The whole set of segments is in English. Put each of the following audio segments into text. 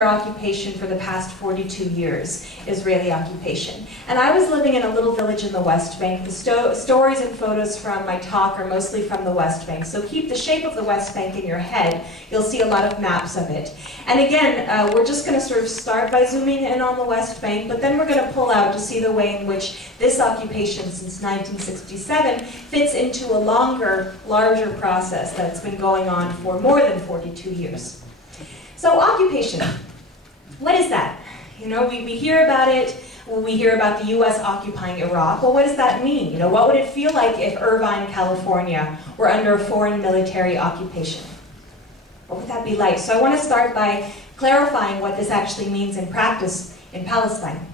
occupation for the past 42 years, Israeli occupation. And I was living in a little village in the West Bank. The stories and photos from my talk are mostly from the West Bank. So keep the shape of the West Bank in your head. You'll see a lot of maps of it. And again, we're just going to sort of start by zooming in on the West Bank, but then we're going to pull out to see the way in which this occupation since 1967 fits into a longer, larger process that's been going on for more than 42 years. So occupation. What is that? You know, we hear about it when we hear about the U.S. occupying Iraq. Well, what does that mean? You know, what would it feel like if Irvine, California were under a foreign military occupation? What would that be like? So I want to start by clarifying what this actually means in practice in Palestine.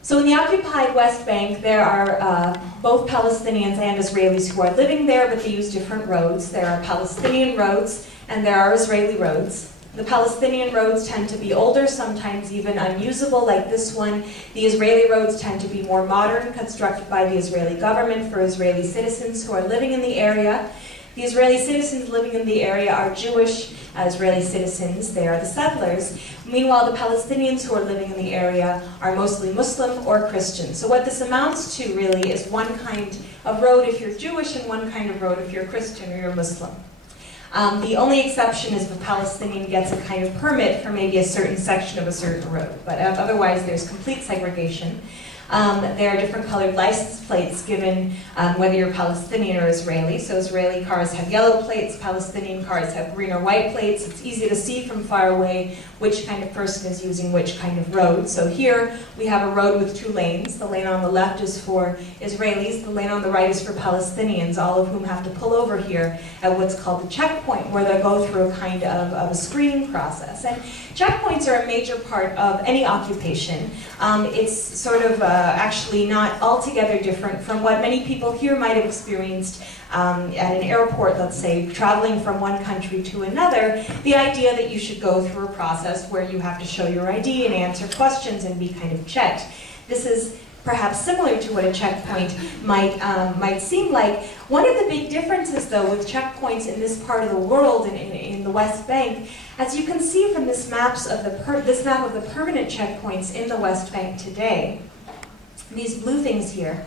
So in the occupied West Bank, there are both Palestinians and Israelis who are living there, but they use different roads. There are Palestinian roads and there are Israeli roads. The Palestinian roads tend to be older, sometimes even unusable, like this one. The Israeli roads tend to be more modern, constructed by the Israeli government for Israeli citizens who are living in the area. The Israeli citizens living in the area are Jewish Israeli citizens. They are the settlers. Meanwhile, the Palestinians who are living in the area are mostly Muslim or Christian. So what this amounts to really is one kind of road if you're Jewish and one kind of road if you're Christian or you're Muslim. The only exception is if a Palestinian gets a kind of permit for maybe a certain section of a certain road, but otherwise there's complete segregation. There are different colored license plates given whether you're Palestinian or Israeli. So Israeli cars have yellow plates, Palestinian cars have green or white plates. It's easy to see from far away which kind of person is using which kind of road. So here we have a road with two lanes. The lane on the left is for Israelis, the lane on the right is for Palestinians, all of whom have to pull over here at what's called the checkpoint, where they go through a kind of a screening process. And checkpoints are a major part of any occupation. It's sort of actually not altogether different from what many people here might have experienced at an airport, let's say, traveling from one country to another. The idea that you should go through a process where you have to show your ID and answer questions and be kind of checked. This is perhaps similar to what a checkpoint might seem like. One of the big differences, though, with checkpoints in this part of the world, in the West Bank, as you can see from this map of the permanent checkpoints in the West Bank today, these blue things here,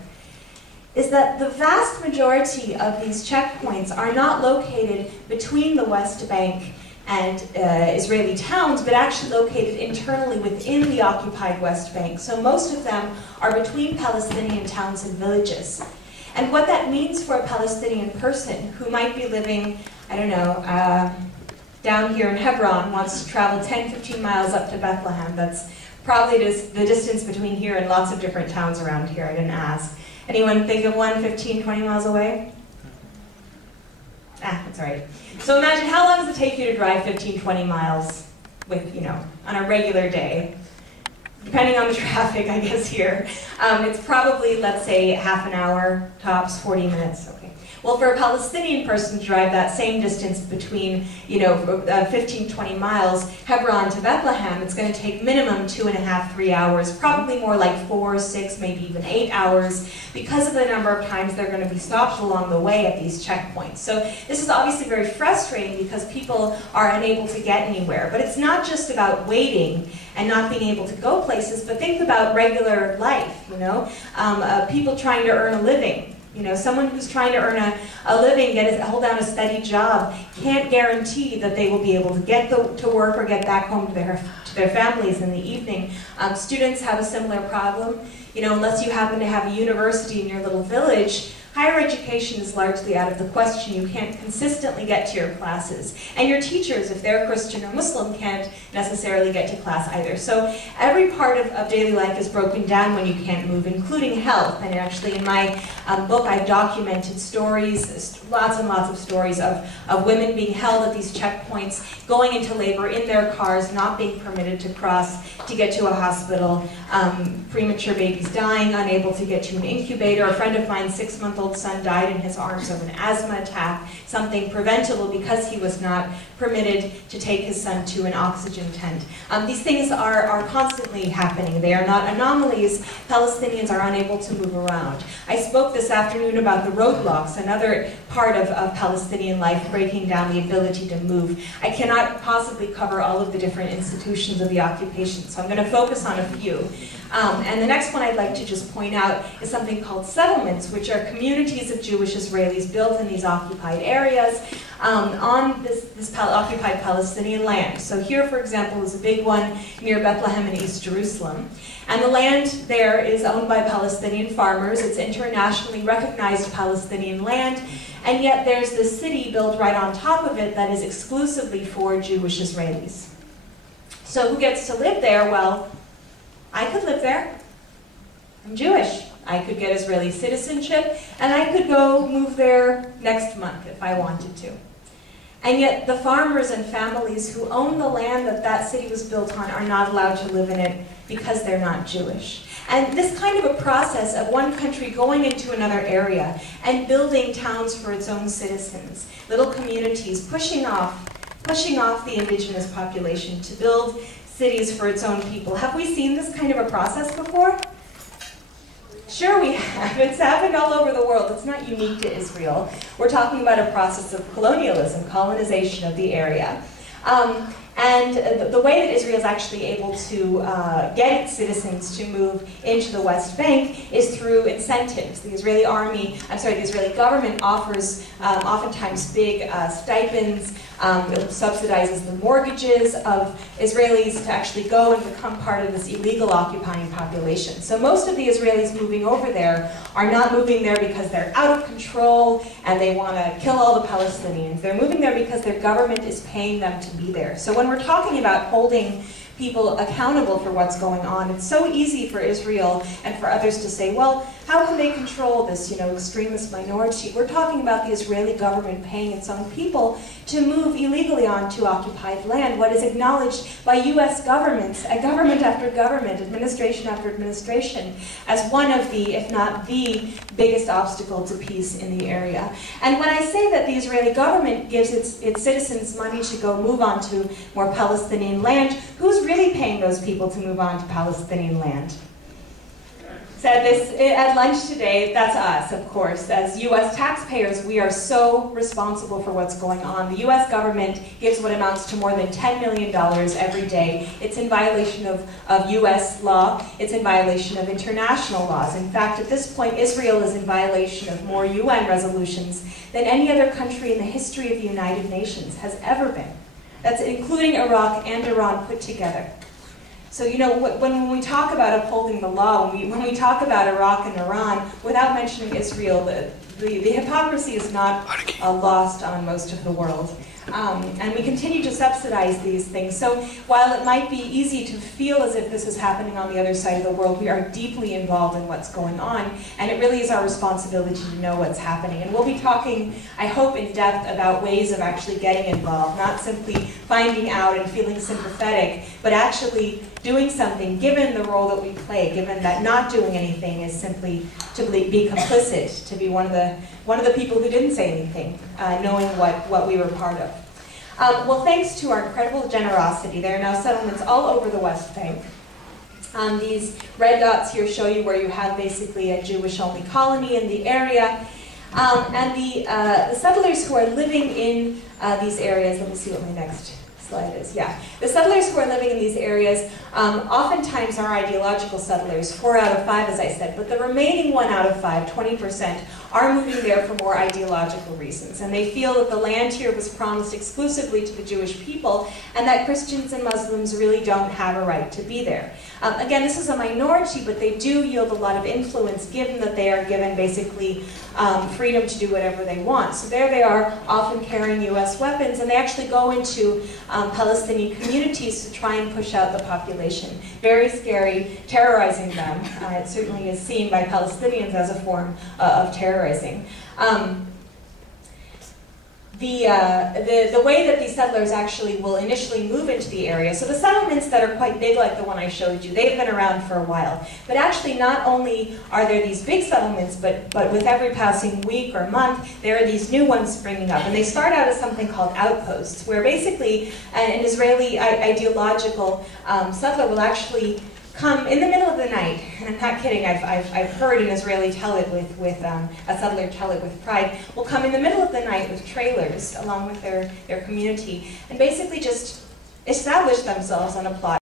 is that the vast majority of these checkpoints are not located between the West Bank and Israeli towns, but actually located internally within the occupied West Bank. So most of them are between Palestinian towns and villages. And what that means for a Palestinian person who might be living, I don't know, down here in Hebron, wants to travel 10, 15 miles up to Bethlehem. That's probably the distance between here and lots of different towns around here. I didn't ask. Anyone think of one 15, 20 miles away? Ah, that's all right. So imagine, how long does it take you to drive 15, 20 miles with, you know, on a regular day? Depending on the traffic, I guess, here. It's probably, let's say, half an hour, tops, 40 minutes. Okay. Well, for a Palestinian person to drive that same distance between, you know, 15, 20 miles, Hebron to Bethlehem, it's going to take minimum 2.5, 3 hours, probably more like 4, 6, maybe even 8 hours, because of the number of times they're going to be stopped along the way at these checkpoints. So this is obviously very frustrating because people are unable to get anywhere. But it's not just about waiting and not being able to go places, but think about regular life, you know, people trying to earn a living. You know, someone who's trying to earn a living, hold down a steady job, can't guarantee that they will be able to get to work or get back home to their families in the evening. Students have a similar problem. You know, unless you happen to have a university in your little village, higher education is largely out of the question. You can't consistently get to your classes. And your teachers, if they're Christian or Muslim, can't necessarily get to class either. So every part of daily life is broken down when you can't move, including health. And actually in my book I've documented stories, lots and lots of stories of women being held at these checkpoints, going into labor in their cars, not being permitted to cross to get to a hospital, premature babies dying, unable to get to an incubator. A friend of mine, 6-month-old 6-month-old son died in his arms of an asthma attack, something preventable because he was not permitted to take his son to an oxygen tent. These things are constantly happening. They are not anomalies. Palestinians are unable to move around. I spoke this afternoon about the roadblocks, another part of Palestinian life, breaking down the ability to move. I cannot possibly cover all of the different institutions of the occupation, so I'm going to focus on a few. And the next one I'd like to just point out is something called settlements, which are communities of Jewish Israelis built in these occupied areas on this occupied Palestinian land. So here, for example, is a big one near Bethlehem in East Jerusalem. And the land there is owned by Palestinian farmers. It's internationally recognized Palestinian land. And yet there's this city built right on top of it that is exclusively for Jewish Israelis. So who gets to live there? Well, I could live there. I'm Jewish. I could get Israeli citizenship, and I could go move there next month if I wanted to. And yet the farmers and families who own the land that that city was built on are not allowed to live in it because they're not Jewish. And this kind of a process of one country going into another area and building towns for its own citizens, little communities, pushing off the indigenous population to build cities for its own people. Have we seen this kind of a process before? Sure we have. It's happened all over the world. It's not unique to Israel. We're talking about a process of colonialism, colonization of the area. And the way that Israel is actually able to get its citizens to move into the West Bank is through incentives. The Israeli government offers oftentimes big stipends. It subsidizes the mortgages of Israelis to actually go and become part of this illegal occupying population. So most of the Israelis moving over there are not moving there because they're out of control and they want to kill all the Palestinians. They're moving there because their government is paying them to be there. So when we're talking about holding people accountable for what's going on, it's so easy for Israel and for others to say, well, how can they control this, extremist minority? We're talking about the Israeli government paying its own people to move illegally onto occupied land, what is acknowledged by US governments, government after government, administration after administration, as one of the, if not the, biggest obstacle to peace in the area. And when I say that the Israeli government gives its citizens money to go move onto more Palestinian land, who's really paying those people to move on to Palestinian land? Said this at lunch today, that's us, of course. As US taxpayers, we are so responsible for what's going on. The US government gives what amounts to more than $10 million every day. It's in violation of US law. It's in violation of international laws. In fact, at this point, Israel is in violation of more UN resolutions than any other country in the history of the United Nations has ever been. That's including Iraq and Iran put together. So, when we talk about upholding the law, when we talk about Iraq and Iran, without mentioning Israel, the hypocrisy is not lost on most of the world. And we continue to subsidize these things. So while it might be easy to feel as if this is happening on the other side of the world, we are deeply involved in what's going on. And it really is our responsibility to know what's happening. And we'll be talking, I hope, in depth about ways of actually getting involved, not simply finding out and feeling sympathetic, but actually doing something, given the role that we play, given that not doing anything is simply to be complicit, to be one of the people who didn't say anything, knowing what we were part of. Well, thanks to our incredible generosity, there are now settlements all over the West Bank. These red dots here show you where you have basically a Jewish-only colony in the area. And the settlers who are living in these areas, let me see what my next slide is. Yeah, the settlers who are living in these areas oftentimes are ideological settlers, 4 out of 5, as I said, but the remaining 1 out of 5, 20%, are moving there for more ideological reasons. And they feel that the land here was promised exclusively to the Jewish people, and that Christians and Muslims really don't have a right to be there. Again, this is a minority, but they do yield a lot of influence, given that they are given basically freedom to do whatever they want. So there they are, often carrying US weapons, and they actually go into Palestinian communities to try and push out the population. Very scary, terrorizing them. It certainly is seen by Palestinians as a form of terrorizing. the way that these settlers actually will initially move into the area. So the settlements that are quite big, like the one I showed you, they've been around for a while. But actually, not only are there these big settlements, but with every passing week or month, there are these new ones springing up. And they start out as something called outposts, where basically an Israeli ideological settler will actually come in the middle of the night, and I'm not kidding, I've heard an Israeli tell it with a settler tell it with pride, will come in the middle of the night with trailers along with their community and basically just establish themselves on a plot